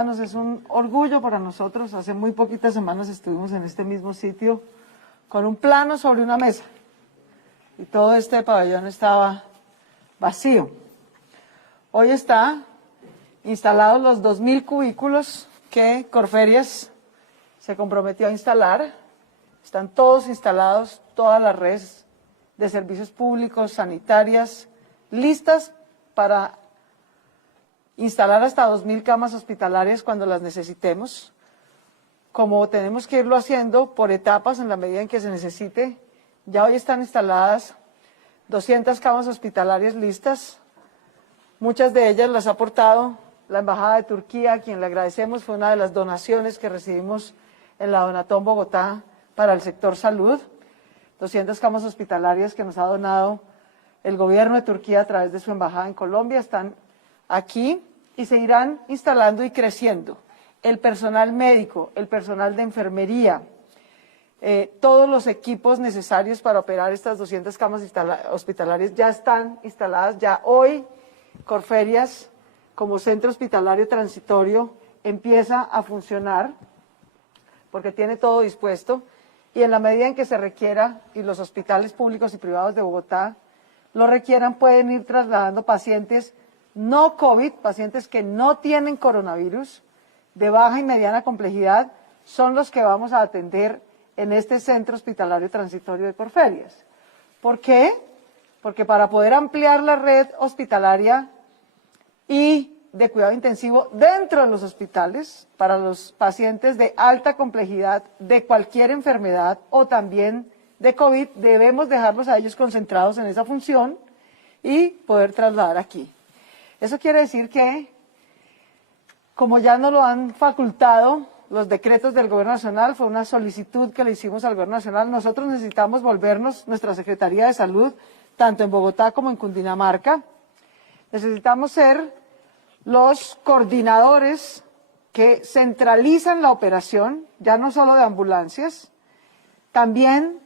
Es un orgullo para nosotros. Hace muy poquitas semanas estuvimos en este mismo sitio con un plano sobre una mesa y todo este pabellón estaba vacío. Hoy está instalados los 2.000 cubículos que Corferias se comprometió a instalar. Están todos instalados, todas las redes de servicios públicos, sanitarias, listas para instalar hasta 2.000 camas hospitalarias cuando las necesitemos. Como tenemos que irlo haciendo por etapas en la medida en que se necesite, ya hoy están instaladas 200 camas hospitalarias listas. Muchas de ellas las ha aportado la Embajada de Turquía, a quien le agradecemos. Fue una de las donaciones que recibimos en la Donatón Bogotá para el sector salud. 200 camas hospitalarias que nos ha donado el gobierno de Turquía a través de su embajada en Colombia están aquí y se irán instalando y creciendo. El personal médico, el personal de enfermería, todos los equipos necesarios para operar estas 200 camas hospitalarias ya están instaladas. Ya hoy Corferias, como centro hospitalario transitorio, empieza a funcionar porque tiene todo dispuesto y en la medida en que se requiera y los hospitales públicos y privados de Bogotá lo requieran, pueden ir trasladando pacientes no COVID, pacientes que no tienen coronavirus, de baja y mediana complejidad, son los que vamos a atender en este centro hospitalario transitorio de Corferias. ¿Por qué? Porque para poder ampliar la red hospitalaria y de cuidado intensivo dentro de los hospitales, para los pacientes de alta complejidad de cualquier enfermedad o también de COVID, debemos dejarlos a ellos concentrados en esa función y poder trasladar aquí. Eso quiere decir que, como ya nos lo han facultado los decretos del Gobierno Nacional, fue una solicitud que le hicimos al Gobierno Nacional, nosotros necesitamos volvernos nuestra Secretaría de Salud, tanto en Bogotá como en Cundinamarca. Necesitamos ser los coordinadores que centralizan la operación, ya no solo de ambulancias, también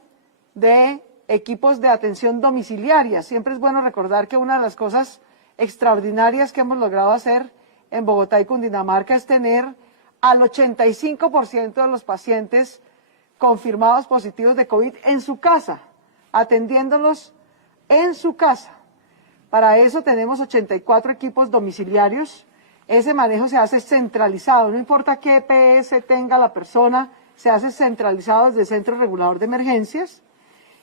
de equipos de atención domiciliaria. Siempre es bueno recordar que una de las cosas extraordinarias que hemos logrado hacer en Bogotá y Cundinamarca es tener al 85% de los pacientes confirmados positivos de COVID en su casa, atendiéndolos en su casa. Para eso tenemos 84 equipos domiciliarios. Ese manejo se hace centralizado, no importa qué EPS tenga la persona, se hace centralizado desde el Centro Regulador de Emergencias.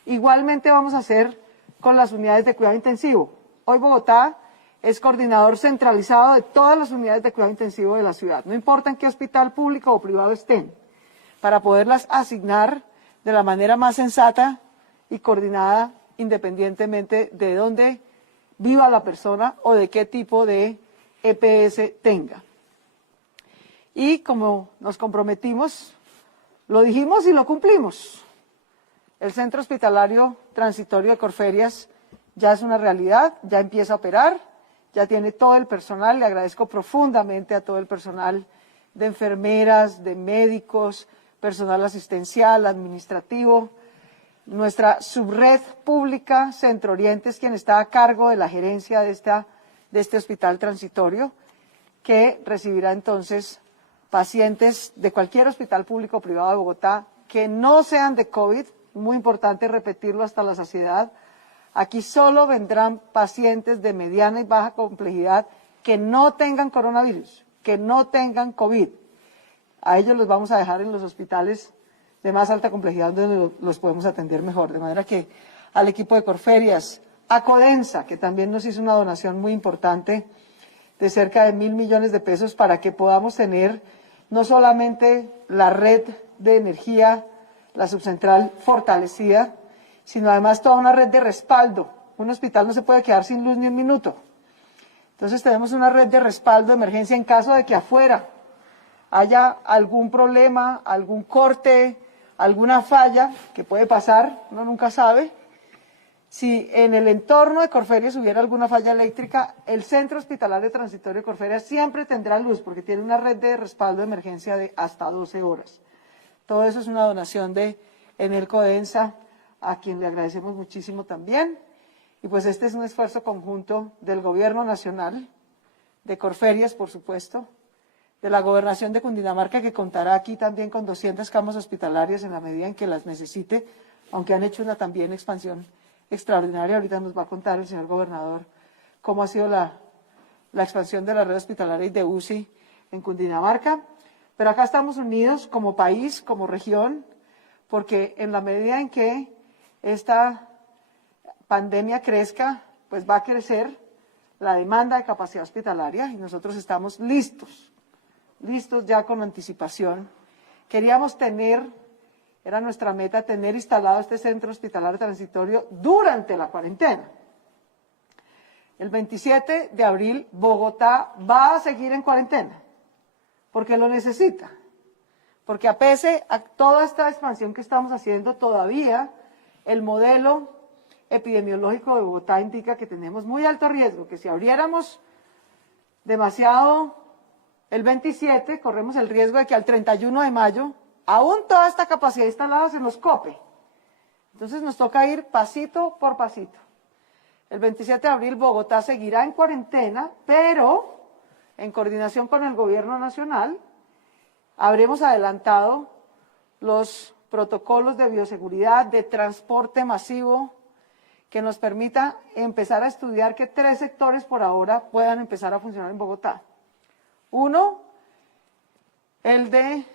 Igualmente vamos a hacer con las unidades de cuidado intensivo. Hoy Bogotá es coordinador centralizado de todas las unidades de cuidado intensivo de la ciudad, no importa en qué hospital público o privado estén, para poderlas asignar de la manera más sensata y coordinada independientemente de dónde viva la persona o de qué tipo de EPS tenga. Y como nos comprometimos, lo dijimos y lo cumplimos. El Centro Hospitalario Transitorio de Corferias ya es una realidad, ya empieza a operar, ya tiene todo el personal. Le agradezco profundamente a todo el personal de enfermeras, de médicos, personal asistencial, administrativo. Nuestra subred pública, Centro Oriente, es quien está a cargo de la gerencia de este hospital transitorio, que recibirá entonces pacientes de cualquier hospital público o privado de Bogotá que no sean de COVID. Muy importante repetirlo hasta la saciedad. Aquí solo vendrán pacientes de mediana y baja complejidad que no tengan coronavirus, que no tengan COVID. A ellos los vamos a dejar en los hospitales de más alta complejidad donde los podemos atender mejor. De manera que al equipo de Corferias, a Codensa, que también nos hizo una donación muy importante de cerca de 1.000 millones de pesos para que podamos tener no solamente la red de energía, la subcentral fortalecida, sino además toda una red de respaldo. Un hospital no se puede quedar sin luz ni un minuto. Entonces tenemos una red de respaldo de emergencia en caso de que afuera haya algún problema, algún corte, alguna falla, que puede pasar, uno nunca sabe. Si en el entorno de Corferias hubiera alguna falla eléctrica, el Centro Hospitalario Transitorio de Corferias siempre tendrá luz porque tiene una red de respaldo de emergencia de hasta 12 horas. Todo eso es una donación de Enel Codensa, a quien le agradecemos muchísimo también. Y pues este es un esfuerzo conjunto del Gobierno Nacional, de Corferias, por supuesto, de la Gobernación de Cundinamarca, que contará aquí también con 200 camas hospitalarias en la medida en que las necesite, aunque han hecho una también expansión extraordinaria. Ahorita nos va a contar el señor gobernador cómo ha sido la expansión de la red hospitalaria y de UCI en Cundinamarca. Pero acá estamos unidos como país, como región, porque en la medida en que esta pandemia crezca, pues va a crecer la demanda de capacidad hospitalaria y nosotros estamos listos ya con anticipación. Queríamos tener, era nuestra meta, tener instalado este centro hospitalario transitorio durante la cuarentena. El 27 de abril, Bogotá va a seguir en cuarentena, porque lo necesita. Porque a pesar de toda esta expansión que estamos haciendo, todavía el modelo epidemiológico de Bogotá indica que tenemos muy alto riesgo, que si abriéramos demasiado el 27, corremos el riesgo de que al 31 de mayo, aún toda esta capacidad instalada se nos cope. Entonces nos toca ir pasito por pasito. El 27 de abril Bogotá seguirá en cuarentena, pero en coordinación con el gobierno nacional, habremos adelantado los protocolos de bioseguridad, de transporte masivo, que nos permita empezar a estudiar que 3 sectores por ahora puedan empezar a funcionar en Bogotá. Uno, el de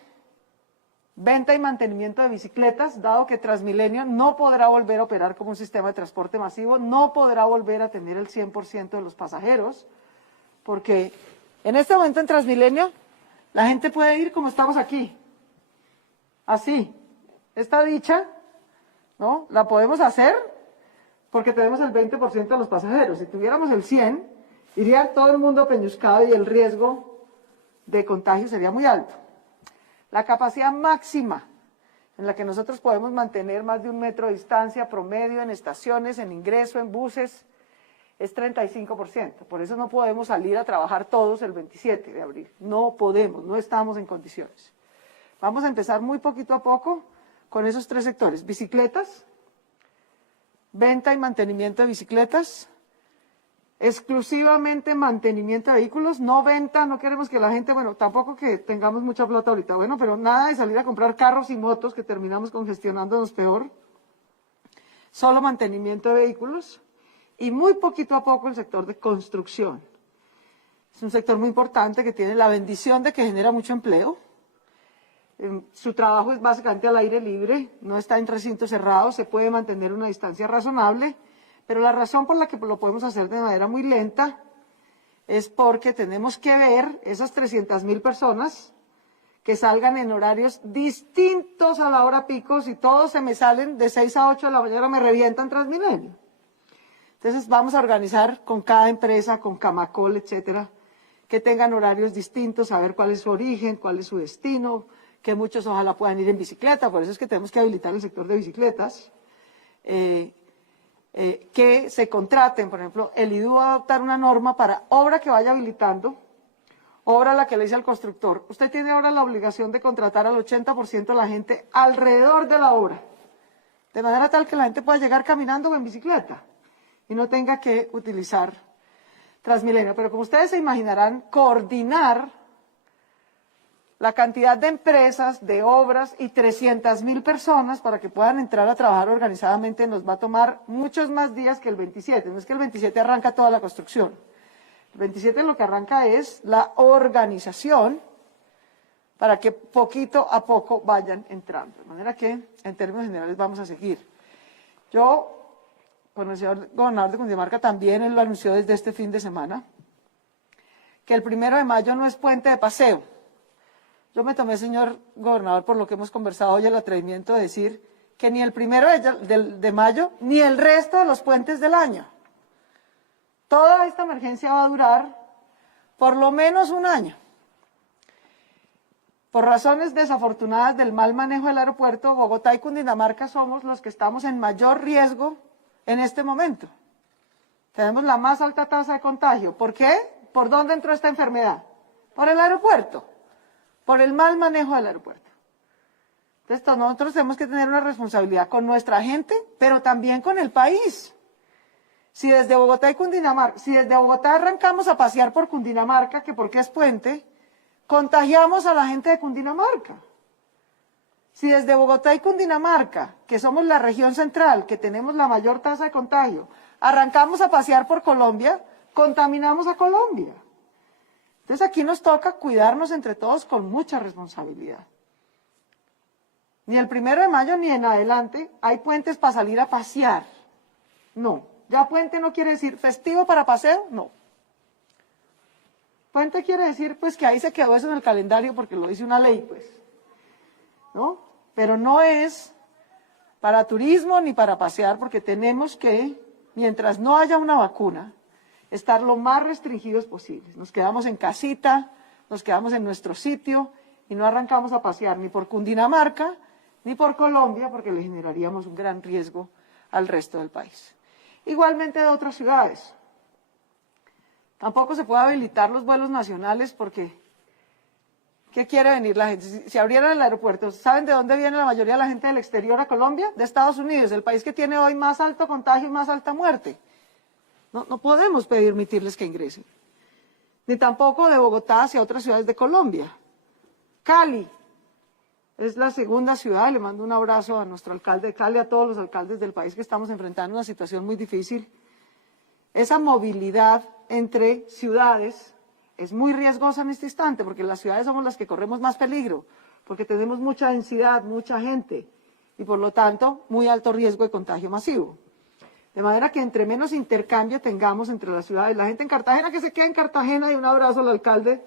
venta y mantenimiento de bicicletas, dado que Transmilenio no podrá volver a operar como un sistema de transporte masivo, no podrá volver a tener el 100% de los pasajeros, porque en este momento en Transmilenio la gente puede ir como estamos aquí, así. Esta dicha, ¿no?, la podemos hacer porque tenemos el 20% de los pasajeros. Si tuviéramos el 100%, iría todo el mundo peñuscado y el riesgo de contagio sería muy alto. La capacidad máxima en la que nosotros podemos mantener más de 1 metro de distancia promedio en estaciones, en ingreso, en buses, es 35%. Por eso no podemos salir a trabajar todos el 27 de abril. No podemos, no estamos en condiciones. Vamos a empezar muy poquito a poco con esos 3 sectores. Bicicletas, venta y mantenimiento de bicicletas, exclusivamente mantenimiento de vehículos, no venta, no queremos que la gente, bueno, tampoco que tengamos mucha plata ahorita, bueno, pero nada de salir a comprar carros y motos que terminamos congestionándonos peor, solo mantenimiento de vehículos y muy poquito a poco el sector de construcción. Es un sector muy importante que tiene la bendición de que genera mucho empleo. Su trabajo es básicamente al aire libre, no está en recintos cerrados, se puede mantener una distancia razonable, pero la razón por la que lo podemos hacer de manera muy lenta es porque tenemos que ver esas 300.000 personas que salgan en horarios distintos a la hora pico. Si todos se me salen de 6 a 8 de la mañana me revientan Transmilenio. Entonces vamos a organizar con cada empresa, con Camacol, etcétera, que tengan horarios distintos, saber cuál es su origen, cuál es su destino, que muchos ojalá puedan ir en bicicleta, por eso es que tenemos que habilitar el sector de bicicletas, que se contraten. Por ejemplo, el IDU va a adoptar una norma para obra que vaya habilitando, obra a la que le dice al constructor, usted tiene ahora la obligación de contratar al 80% de la gente alrededor de la obra, de manera tal que la gente pueda llegar caminando o en bicicleta y no tenga que utilizar Transmilenio. Pero como ustedes se imaginarán, coordinar la cantidad de empresas, de obras y 300.000 personas para que puedan entrar a trabajar organizadamente nos va a tomar muchos más días que el 27. No es que el 27 arranca toda la construcción. El 27 lo que arranca es la organización para que poquito a poco vayan entrando. De manera que, en términos generales, vamos a seguir. Yo, con el señor gobernador de Cundinamarca, también él lo anunció desde este fin de semana, que el 1 de mayo no es puente de paseo. Yo me tomé, señor gobernador, por lo que hemos conversado hoy, el atrevimiento de decir que ni el 1 de mayo, ni el resto de los puentes del año. Toda esta emergencia va a durar por lo menos 1 año. Por razones desafortunadas del mal manejo del aeropuerto, Bogotá y Cundinamarca somos los que estamos en mayor riesgo en este momento. Tenemos la más alta tasa de contagio. ¿Por qué? ¿Por dónde entró esta enfermedad? Por el aeropuerto. Por el mal manejo del aeropuerto. Entonces nosotros tenemos que tener una responsabilidad con nuestra gente, pero también con el país. Si desde Bogotá y Cundinamarca, si desde Bogotá arrancamos a pasear por Cundinamarca, que porque es puente, contagiamos a la gente de Cundinamarca. Si desde Bogotá y Cundinamarca, que somos la región central, que tenemos la mayor tasa de contagio, arrancamos a pasear por Colombia, contaminamos a Colombia. Entonces aquí nos toca cuidarnos entre todos con mucha responsabilidad. Ni el 1 de mayo ni en adelante hay puentes para salir a pasear. No. Ya puente no quiere decir festivo para paseo, no. Puente quiere decir pues que ahí se quedó eso en el calendario porque lo dice una ley, pues. ¿No? Pero no es para turismo ni para pasear porque tenemos que, mientras no haya una vacuna, estar lo más restringidos posibles. Nos quedamos en casita, nos quedamos en nuestro sitio y no arrancamos a pasear ni por Cundinamarca ni por Colombia porque le generaríamos un gran riesgo al resto del país. Igualmente de otras ciudades. Tampoco se puede habilitar los vuelos nacionales porque ¿qué quiere venir la gente? Si abrieran el aeropuerto, ¿saben de dónde viene la mayoría de la gente del exterior a Colombia? De Estados Unidos, el país que tiene hoy más alto contagio y más alta muerte. No podemos permitirles que ingresen. Ni tampoco de Bogotá hacia otras ciudades de Colombia. Cali es la segunda ciudad, le mando un abrazo a nuestro alcalde de Cali, a todos los alcaldes del país que estamos enfrentando una situación muy difícil. Esa movilidad entre ciudades es muy riesgosa en este instante, porque las ciudades somos las que corremos más peligro, porque tenemos mucha densidad, mucha gente, y por lo tanto, muy alto riesgo de contagio masivo. De manera que entre menos intercambio tengamos entre las ciudades, la gente en Cartagena que se quede en Cartagena, y un abrazo al alcalde,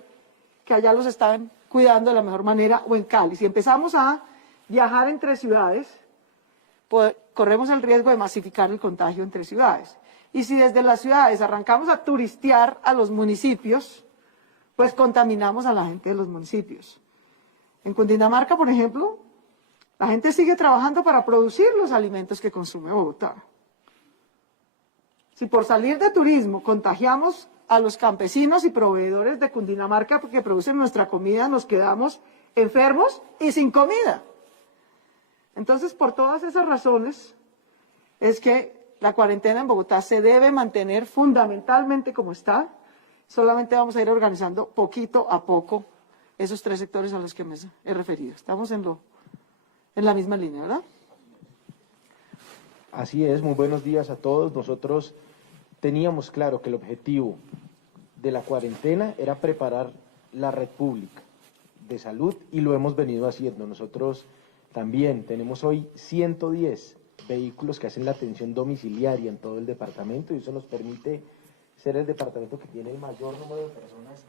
que allá los están cuidando de la mejor manera, o en Cali. Si empezamos a viajar entre ciudades, pues, corremos el riesgo de masificar el contagio entre ciudades. Y si desde las ciudades arrancamos a turistear a los municipios, pues contaminamos a la gente de los municipios. En Cundinamarca, por ejemplo, la gente sigue trabajando para producir los alimentos que consume Bogotá. Si por salir de turismo contagiamos a los campesinos y proveedores de Cundinamarca porque producen nuestra comida, nos quedamos enfermos y sin comida. Entonces, por todas esas razones, es que la cuarentena en Bogotá se debe mantener fundamentalmente como está. Solamente vamos a ir organizando poquito a poco esos 3 sectores a los que me he referido. Estamos en la misma línea, ¿verdad? Así es, muy buenos días a todos. Nosotros teníamos claro que el objetivo de la cuarentena era preparar la red pública de salud y lo hemos venido haciendo. Nosotros también tenemos hoy 110 vehículos que hacen la atención domiciliaria en todo el departamento y eso nos permite ser el departamento que tiene el mayor número de personas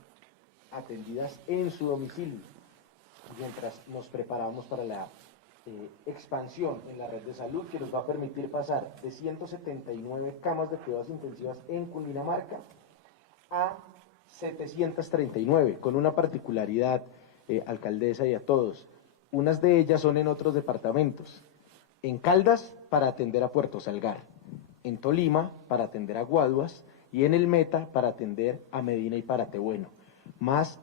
atendidas en su domicilio, mientras nos preparamos para la expansión en la red de salud que nos va a permitir pasar de 179 camas de cuidados intensivos en Cundinamarca a 739, con una particularidad, alcaldesa y a todos. Unas de ellas son en otros departamentos. En Caldas, para atender a Puerto Salgar. En Tolima, para atender a Guaduas. Y en el Meta, para atender a Medina y Paratebueno. Más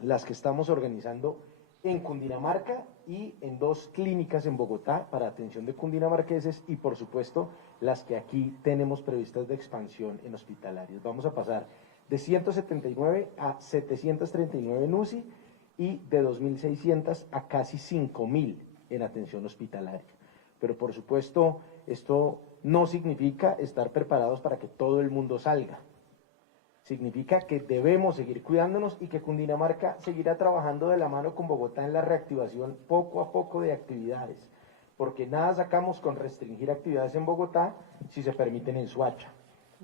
las que estamos organizando en Cundinamarca y en 2 clínicas en Bogotá para atención de cundinamarqueses y, por supuesto, las que aquí tenemos previstas de expansión en hospitalarios. Vamos a pasar de 179 a 739 en UCI y de 2.600 a casi 5.000 en atención hospitalaria. Pero, por supuesto, esto no significa estar preparados para que todo el mundo salga. Significa que debemos seguir cuidándonos y que Cundinamarca seguirá trabajando de la mano con Bogotá en la reactivación poco a poco de actividades, porque nada sacamos con restringir actividades en Bogotá si se permiten en Soacha.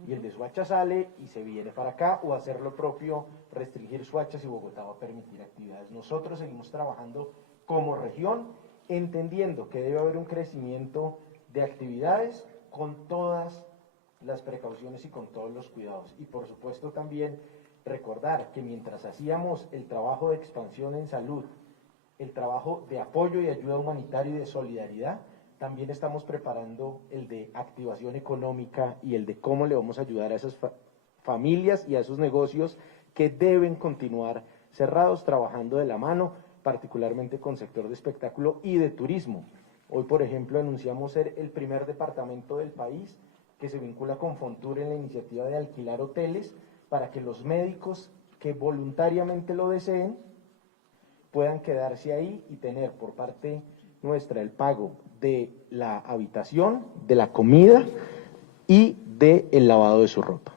Y el de Soacha sale y se viene para acá, o hacer lo propio, restringir Soacha si Bogotá va a permitir actividades. Nosotros seguimos trabajando como región, entendiendo que debe haber un crecimiento de actividades con todas las precauciones y con todos los cuidados. Y por supuesto también recordar que mientras hacíamos el trabajo de expansión en salud, el trabajo de apoyo y ayuda humanitaria y de solidaridad, también estamos preparando el de activación económica y el de cómo le vamos a ayudar a esas familias y a esos negocios que deben continuar cerrados, trabajando de la mano, particularmente con sector de espectáculo y de turismo. Hoy, por ejemplo, anunciamos ser el primer departamento del país que se vincula con Fontur en la iniciativa de alquilar hoteles para que los médicos que voluntariamente lo deseen puedan quedarse ahí y tener por parte nuestra el pago de la habitación, de la comida y del lavado de su ropa.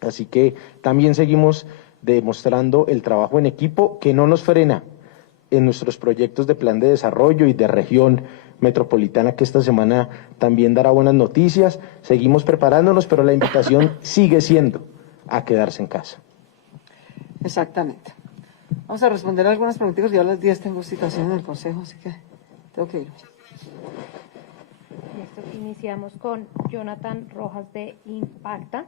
Así que también seguimos demostrando el trabajo en equipo que no nos frena en nuestros proyectos de plan de desarrollo y de región metropolitana, que esta semana también dará buenas noticias. Seguimos preparándonos, pero la invitación sigue siendo a quedarse en casa. Exactamente. Vamos a responder algunas preguntitas. Yo a las 10 tengo citación en el Consejo, así que tengo que ir. Iniciamos con Jonathan Rojas de Impacta.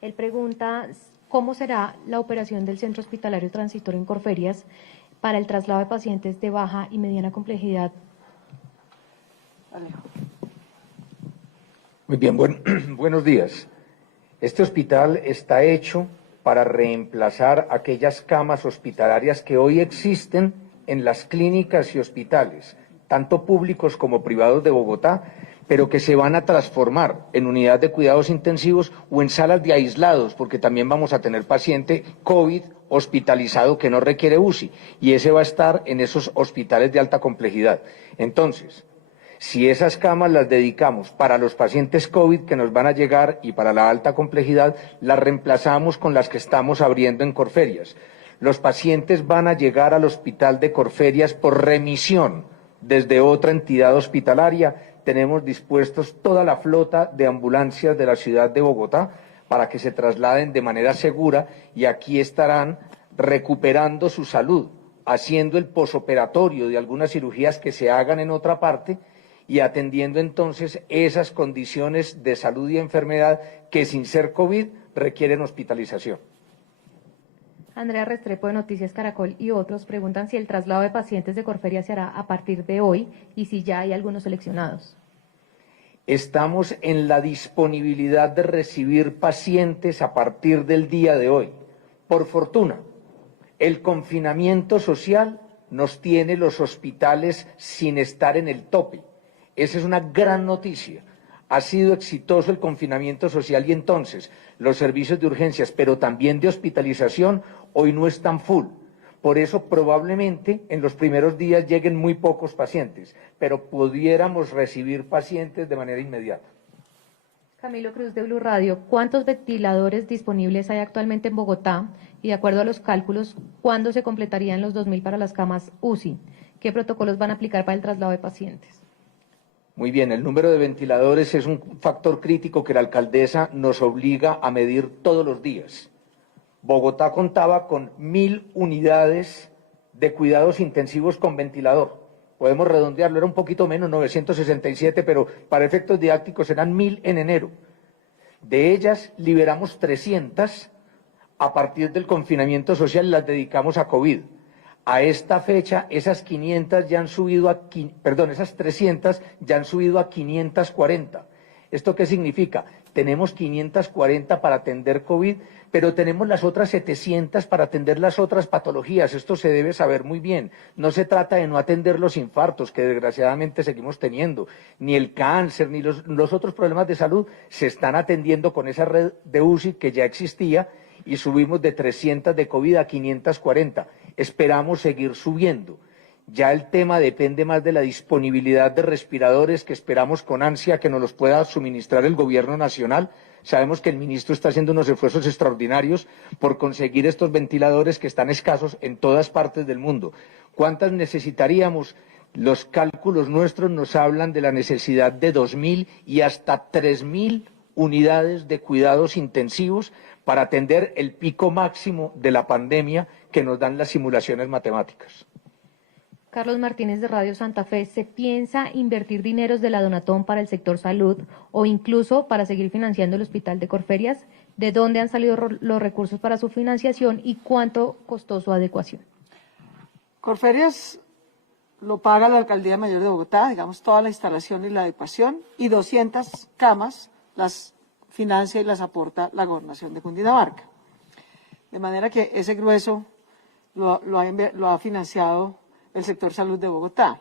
Él pregunta, ¿cómo será la operación del Centro Hospitalario Transitorio en Corferias para el traslado de pacientes de baja y mediana complejidad? Alejo. Muy bien, buenos días. Este hospital está hecho para reemplazar aquellas camas hospitalarias que hoy existen en las clínicas y hospitales, tanto públicos como privados de Bogotá, pero que se van a transformar en unidad de cuidados intensivos o en salas de aislados, porque también vamos a tener paciente COVID hospitalizado que no requiere UCI, y ese va a estar en esos hospitales de alta complejidad. Entonces, si esas camas las dedicamos para los pacientes COVID que nos van a llegar y para la alta complejidad, las reemplazamos con las que estamos abriendo en Corferias. Los pacientes van a llegar al hospital de Corferias por remisión desde otra entidad hospitalaria. Tenemos dispuestos toda la flota de ambulancias de la ciudad de Bogotá para que se trasladen de manera segura y aquí estarán recuperando su salud, haciendo el posoperatorio de algunas cirugías que se hagan en otra parte y atendiendo entonces esas condiciones de salud y enfermedad que sin ser COVID requieren hospitalización. Andrea Restrepo de Noticias Caracol y otros preguntan si el traslado de pacientes de Corferias se hará a partir de hoy y si ya hay algunos seleccionados. Estamos en la disponibilidad de recibir pacientes a partir del día de hoy. Por fortuna, el confinamiento social nos tiene los hospitales sin estar en el tope. Esa es una gran noticia. Ha sido exitoso el confinamiento social y entonces los servicios de urgencias, pero también de hospitalización, hoy no están full. Por eso probablemente en los primeros días lleguen muy pocos pacientes, pero pudiéramos recibir pacientes de manera inmediata. Camilo Cruz de Blue Radio, ¿cuántos ventiladores disponibles hay actualmente en Bogotá? Y de acuerdo a los cálculos, ¿cuándo se completarían los 2.000 para las camas UCI? ¿Qué protocolos van a aplicar para el traslado de pacientes? Muy bien, el número de ventiladores es un factor crítico que la alcaldesa nos obliga a medir todos los días. Bogotá contaba con 1.000 unidades de cuidados intensivos con ventilador. Podemos redondearlo, era un poquito menos, 967, pero para efectos didácticos eran 1.000 en enero. De ellas liberamos 300 a partir del confinamiento social y las dedicamos a COVID. A esta fecha, esas 500 ya han subido a, esas 300 ya han subido a 540. ¿Esto qué significa? Tenemos 540 para atender COVID, pero tenemos las otras 700 para atender las otras patologías. Esto se debe saber muy bien. No se trata de no atender los infartos, que desgraciadamente seguimos teniendo, ni el cáncer, ni los otros problemas de salud se están atendiendo con esa red de UCI que ya existía y subimos de 300 de COVID a 540. Esperamos seguir subiendo. Ya el tema depende más de la disponibilidad de respiradores que esperamos con ansia que nos los pueda suministrar el gobierno nacional. Sabemos que el ministro está haciendo unos esfuerzos extraordinarios por conseguir estos ventiladores que están escasos en todas partes del mundo. ¿Cuántas necesitaríamos? Los cálculos nuestros nos hablan de la necesidad de 2.000 y hasta 3.000 unidades de cuidados intensivos para atender el pico máximo de la pandemia que nos dan las simulaciones matemáticas. Carlos Martínez de Radio Santa Fe, ¿se piensa invertir dineros de la Donatón para el sector salud o incluso para seguir financiando el hospital de Corferias? ¿De dónde han salido los recursos para su financiación y cuánto costó su adecuación? Corferias lo paga la Alcaldía Mayor de Bogotá, digamos, toda la instalación y la adecuación, y 200 camas las financia y las aporta la Gobernación de Cundinamarca. De manera que ese grueso lo ha financiado el sector salud de Bogotá.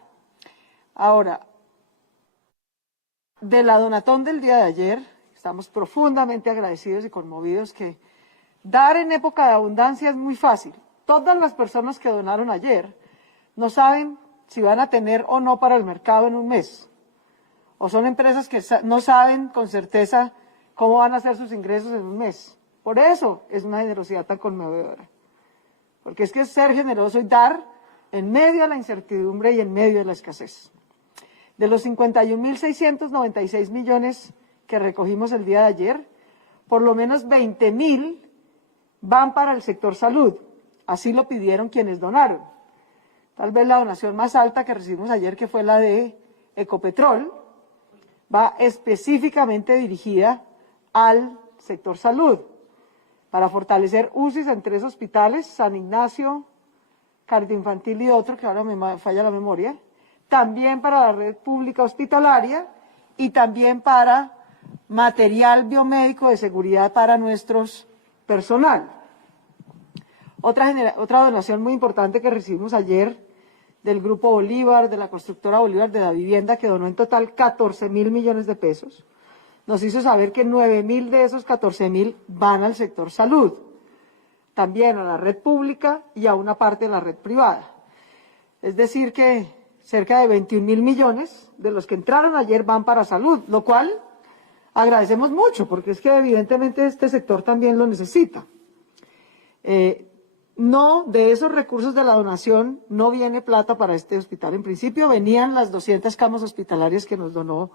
Ahora, de la Donatón del día de ayer, estamos profundamente agradecidos y conmovidos que dar en época de abundancia es muy fácil, todas las personas que donaron ayer no saben si van a tener o no para el mercado en un mes. O son empresas que no saben con certeza cómo van a hacer sus ingresos en un mes. Por eso es una generosidad tan conmovedora. Porque es que es ser generoso y dar en medio de la incertidumbre y en medio de la escasez. De los 51.696 millones que recogimos el día de ayer, por lo menos 20.000 van para el sector salud. Así lo pidieron quienes donaron. Tal vez la donación más alta que recibimos ayer, que fue la de Ecopetrol, va específicamente dirigida al sector salud, para fortalecer UCIs en 3 hospitales, San Ignacio, Cardioinfantil y otro, que ahora me falla la memoria, también para la red pública hospitalaria y también para material biomédico de seguridad para nuestros personal. Otra donación muy importante que recibimos ayer del Grupo Bolívar, de la constructora Bolívar de la vivienda, que donó en total 14.000 millones de pesos, nos hizo saber que 9.000 de esos 14.000 van al sector salud, también a la red pública y a una parte de la red privada. Es decir que cerca de 21.000 millones de los que entraron ayer van para salud, lo cual agradecemos mucho, porque es que evidentemente este sector también lo necesita. No, de esos recursos de la donación no viene plata para este hospital. En principio venían las 200 camas hospitalarias que nos donó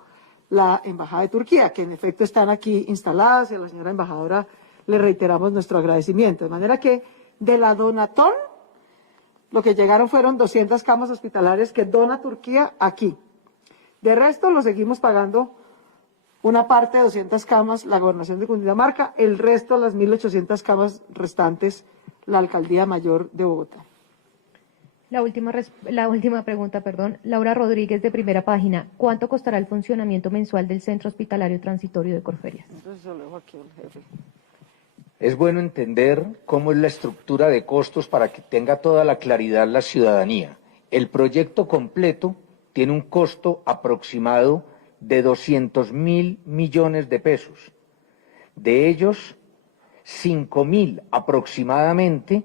la Embajada de Turquía, que en efecto están aquí instaladas, y a la señora embajadora le reiteramos nuestro agradecimiento. De manera que de la donatón, lo que llegaron fueron 200 camas hospitalarias que dona Turquía aquí. De resto lo seguimos pagando una parte de 200 camas la Gobernación de Cundinamarca, el resto, las 1.800 camas restantes, la Alcaldía Mayor de Bogotá. La última pregunta, perdón. Laura Rodríguez, de Primera Página. ¿Cuánto costará el funcionamiento mensual del Centro Hospitalario Transitorio de Corferias? Entonces lo dejo aquí al jefe. Es bueno entender cómo es la estructura de costos para que tenga toda la claridad la ciudadanía. El proyecto completo tiene un costo aproximado de 200.000 millones de pesos. De ellos, 5.000 aproximadamente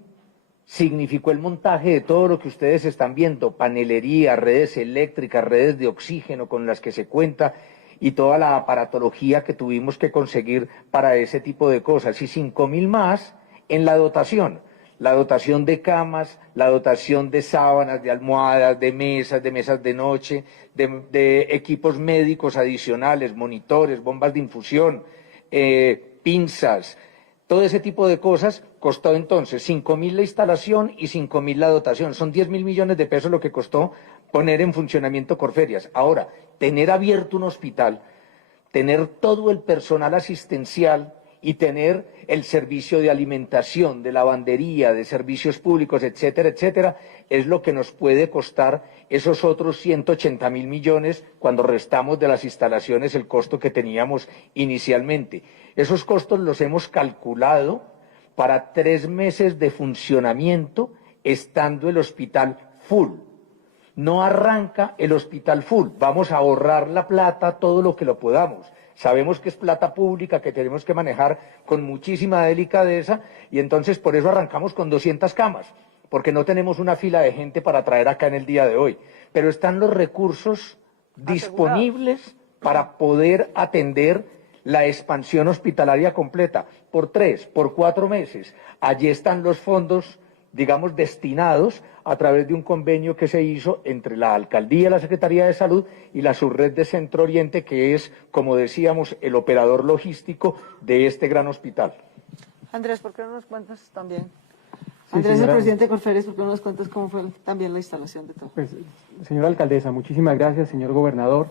significó el montaje de todo lo que ustedes están viendo, panelería, redes eléctricas, redes de oxígeno con las que se cuenta y toda la aparatología que tuvimos que conseguir para ese tipo de cosas. Y 5.000 más en la dotación de camas, la dotación de sábanas, de almohadas, de mesas de noche, de equipos médicos adicionales, monitores, bombas de infusión, pinzas. Todo ese tipo de cosas costó entonces 5.000 la instalación y 5.000 la dotación. Son 10.000 millones de pesos lo que costó poner en funcionamiento Corferias. Ahora, tener abierto un hospital, tener todo el personal asistencial y tener el servicio de alimentación, de lavandería, de servicios públicos, etcétera, etcétera, es lo que nos puede costar esos otros 180.000 millones cuando restamos de las instalaciones el costo que teníamos inicialmente. Esos costos los hemos calculado para 3 meses de funcionamiento estando el hospital full. No arranca el hospital full, vamos a ahorrar la plata todo lo que lo podamos. Sabemos que es plata pública que tenemos que manejar con muchísima delicadeza y entonces por eso arrancamos con 200 camas, porque no tenemos una fila de gente para traer acá en el día de hoy. Pero están los recursos disponibles para poder atender la expansión hospitalaria completa por 3, por 4 meses. Allí están los fondos, digamos, destinados a través de un convenio que se hizo entre la Alcaldía, la Secretaría de Salud y la Subred de Centro Oriente, que es, como decíamos, el operador logístico de este gran hospital. Andrés, ¿por qué no nos cuentas también? Sí, Andrés, señora, el presidente de Corferias, ¿por qué no nos cuentas cómo fue también la instalación de todo? Pues, señora alcaldesa, muchísimas gracias, señor gobernador.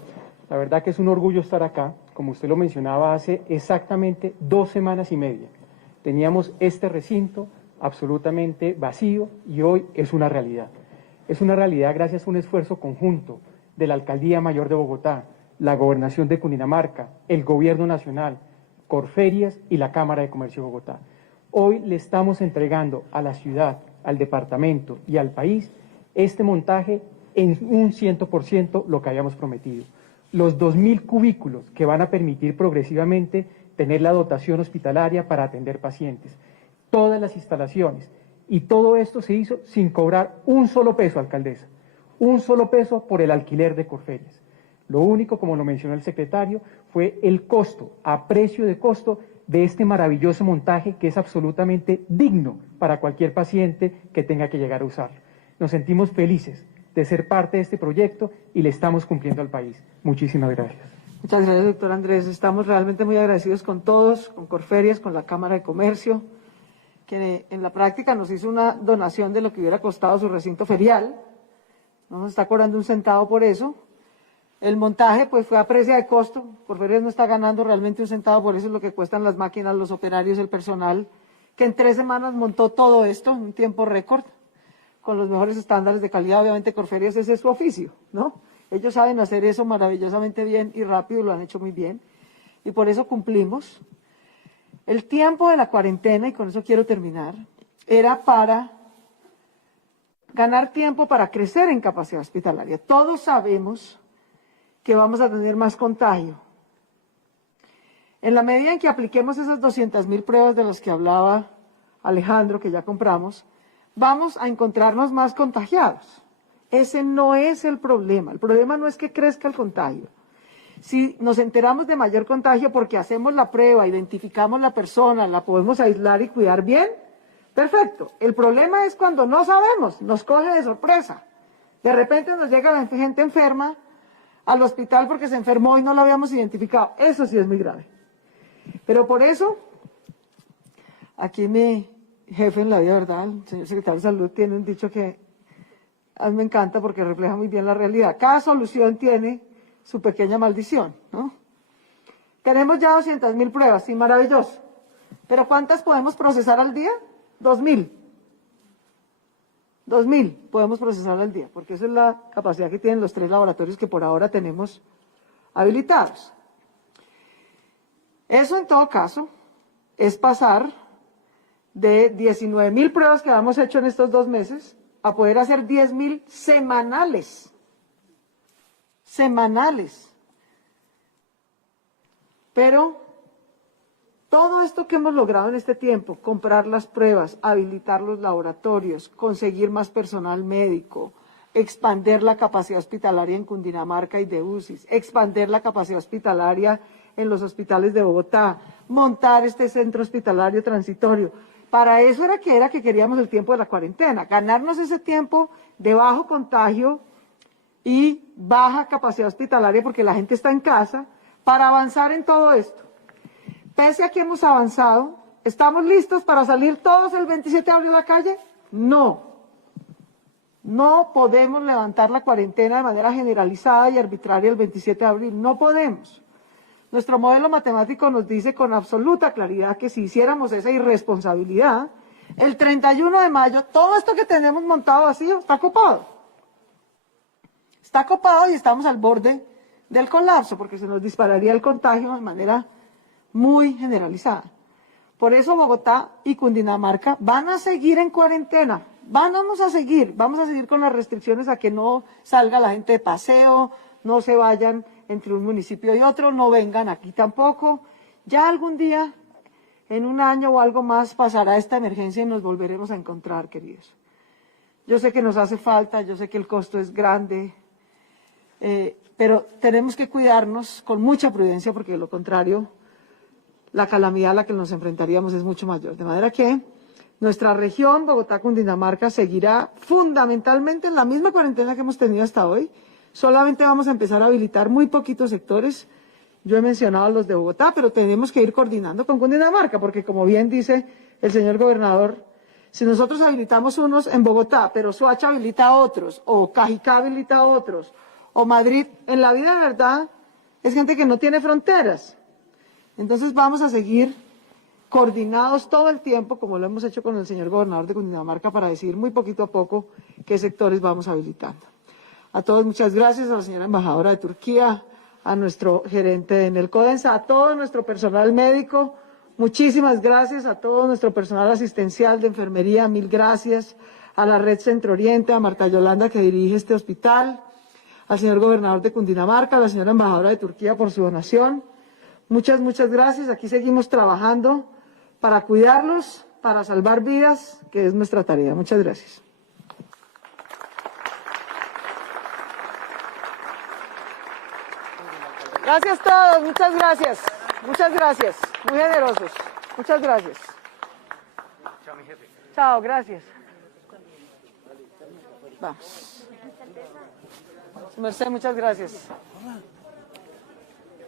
La verdad que es un orgullo estar acá. Como usted lo mencionaba, hace exactamente 2 semanas y media teníamos este recinto absolutamente vacío y hoy es una realidad. Es una realidad gracias a un esfuerzo conjunto de la Alcaldía Mayor de Bogotá, la Gobernación de Cundinamarca, el Gobierno Nacional, Corferias y la Cámara de Comercio de Bogotá. Hoy le estamos entregando a la ciudad, al departamento y al país este montaje en un 100% lo que habíamos prometido. Los 2.000 cubículos que van a permitir progresivamente tener la dotación hospitalaria para atender pacientes. Todas las instalaciones, Y todo esto se hizo sin cobrar un solo peso, alcaldesa, un solo peso por el alquiler de Corferias. Lo único, como lo mencionó el secretario, fue el costo, a precio de costo, de este maravilloso montaje que es absolutamente digno para cualquier paciente que tenga que llegar a usarlo. Nos sentimos felices de ser parte de este proyecto y le estamos cumpliendo al país. Muchísimas gracias. Muchas gracias, doctor Andrés. Estamos realmente muy agradecidos con todos, con Corferias, con la Cámara de Comercio, que en la práctica nos hizo una donación de lo que hubiera costado su recinto ferial. No nos está cobrando un centavo por eso. El montaje pues fue a precio de costo. Corferias no está ganando realmente un centavo, por eso es lo que cuestan las máquinas, los operarios, el personal, que en 3 semanas montó todo esto en un tiempo récord, con los mejores estándares de calidad. Obviamente Corferias ese es su oficio, ¿no? Ellos saben hacer eso maravillosamente bien y rápido, lo han hecho muy bien, y por eso cumplimos. El tiempo de la cuarentena, y con eso quiero terminar, era para ganar tiempo para crecer en capacidad hospitalaria. Todos sabemos que vamos a tener más contagio. En la medida en que apliquemos esas 200.000 pruebas de las que hablaba Alejandro, que ya compramos, vamos a encontrarnos más contagiados. Ese no es el problema. El problema no es que crezca el contagio. Si nos enteramos de mayor contagio porque hacemos la prueba, identificamos la persona, la podemos aislar y cuidar bien, perfecto. El problema es cuando no sabemos, nos coge de sorpresa. De repente nos llega la gente enferma al hospital porque se enfermó y no lo habíamos identificado. Eso sí es muy grave. Pero por eso, aquí mi jefe en la vida, ¿verdad? El señor secretario de Salud tiene un dicho que a mí me encanta porque refleja muy bien la realidad. Cada solución tiene su pequeña maldición, ¿no? Tenemos ya 200.000 pruebas, sí, maravilloso. Pero ¿cuántas podemos procesar al día? 2.000. 2.000 podemos procesar al día, porque esa es la capacidad que tienen los 3 laboratorios que por ahora tenemos habilitados. Eso en todo caso es pasar de 19.000 pruebas que hemos hecho en estos 2 meses a poder hacer 10.000 semanales. Semanales. Pero todo esto que hemos logrado en este tiempo, comprar las pruebas, habilitar los laboratorios, conseguir más personal médico, expandir la capacidad hospitalaria en Cundinamarca y de UCIs, expandir la capacidad hospitalaria en los hospitales de Bogotá, montar este centro hospitalario transitorio. Para eso era que queríamos el tiempo de la cuarentena, ganarnos ese tiempo de bajo contagio y baja capacidad hospitalaria porque la gente está en casa, para avanzar en todo esto. Pese a que hemos avanzado, ¿estamos listos para salir todos el 27 de abril a la calle? No. No podemos levantar la cuarentena de manera generalizada y arbitraria el 27 de abril. No podemos. Nuestro modelo matemático nos dice con absoluta claridad que si hiciéramos esa irresponsabilidad, el 31 de mayo, todo esto que tenemos montado vacío está copado. Está copado y estamos al borde del colapso, porque se nos dispararía el contagio de manera muy generalizada. Por eso Bogotá y Cundinamarca van a seguir en cuarentena. Vamos a seguir con las restricciones a que no salga la gente de paseo, no se vayan entre un municipio y otro, no vengan aquí tampoco. Ya algún día, en un año o algo más, pasará esta emergencia y nos volveremos a encontrar, queridos. Yo sé que nos hace falta, yo sé que el costo es grande, pero tenemos que cuidarnos con mucha prudencia porque de lo contrario, la calamidad a la que nos enfrentaríamos es mucho mayor. De manera que nuestra región, Bogotá, Cundinamarca, seguirá fundamentalmente en la misma cuarentena que hemos tenido hasta hoy. Solamente vamos a empezar a habilitar muy poquitos sectores. Yo he mencionado los de Bogotá, pero tenemos que ir coordinando con Cundinamarca, porque como bien dice el señor gobernador, si nosotros habilitamos unos en Bogotá, pero Soacha habilita a otros, o Cajicá habilita a otros, o Madrid, en la vida de verdad es gente que no tiene fronteras. Entonces vamos a seguir coordinados todo el tiempo, como lo hemos hecho con el señor gobernador de Cundinamarca, para decidir muy poquito a poco qué sectores vamos habilitando. A todos muchas gracias, a la señora embajadora de Turquía, a nuestro gerente en el CODENSA, a todo nuestro personal médico, muchísimas gracias, a todo nuestro personal asistencial de enfermería, 1000 gracias, a la Red Centro Oriente, a Marta Yolanda que dirige este hospital, al señor gobernador de Cundinamarca, a la señora embajadora de Turquía por su donación. Muchas gracias, aquí seguimos trabajando para cuidarlos para salvar vidas, que es nuestra tarea. Muchas gracias. Gracias a todos, muchas gracias. Muchas gracias, muy generosos. Muchas gracias. Chao, gracias. Vamos. Su merced, muchas gracias.